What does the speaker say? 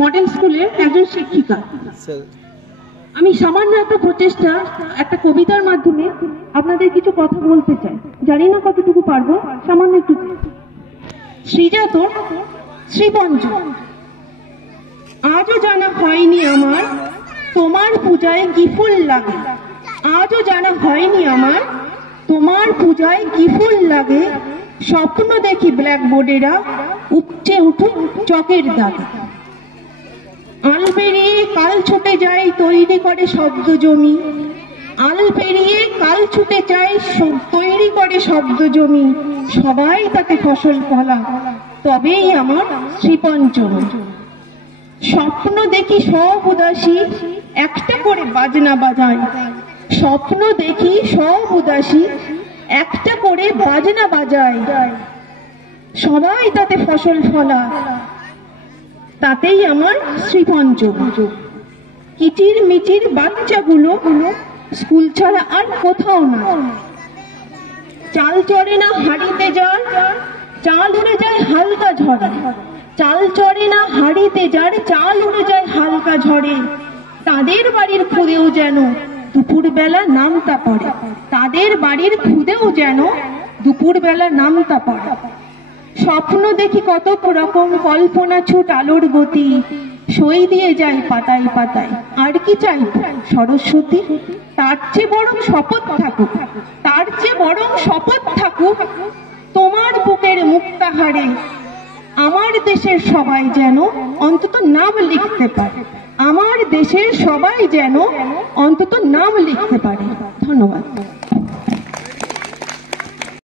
Model স্কুলের একজন শিক্ষিকা। আমি সামান্য একটা প্রচেষ্টা, একটা কবিতার মাধ্যমে আপনাদের কিছু কথা বলতে চাই। জানি না কতটুকু পারবো, সামান্য একটু। শ্রীজাতর শ্রীপঞ্চম। আজও জানা হয়নি আমার তোমার পূজায় কি ফুল লাগে, আজও জানা হয়নি আমার তোমার পূজায় কি ফুল লাগে। স্বপ্ন দেখি ব্ল্যাকবোর্ডেরা উপচে উঠুক চকের দাগে। আল পেরিয়ে কাল ছুটে যায় তৈরি করে শব্দ জমি, আল পেরিয়ে কাল ছুটে যায় তৈরি করে শব্দ জমি। সবাই তাতে ফসল ফলা, তবেই আমার শ্রীপঞ্চম। স্বপ্ন দেখি সব উদাসী একটা করে বাজনা বাজায়, স্বপ্ন দেখি সব উদাসী একটা করে বাজনা বাজায়। সবাই তাতে ফসল ফলা, তাতেই আমার শ্রীপঞ্চম। কিচির মিচির বাচ্চাগুলো স্কুল ছাড়া আর কোথাও না। চাল চড়ে না হাড়িতে যার, চাল উড়ে যায় হালকা ঝড়ে। চাল চড়ে না হাড়িতে যার, চাল উড়ে যায় হালকা ঝড়ে। তাদের বাড়ির খুদেও যেন দুপুর বেলা নামতা পড়ে, তাদের বাড়ির খুদেও যেন দুপুর বেলা নামতা পড়ে। স্বপ্ন দেখি কত রকম, কল্পনা ছুট আলোর গতি, সই দিয়ে যায় পাতায় পাতায়। আর কি চাই সরস্বতী, তার চেয়ে বরং শপথ থাকুক, তার চেয়ে বরং শপথ থাকুক তোমার বুকের মুক্তাহারে আমার দেশের সবাই যেন অন্তত নাম লিখতে পারে, আমার দেশের সবাই যেন অন্তত নাম লিখতে পারে। ধন্যবাদ।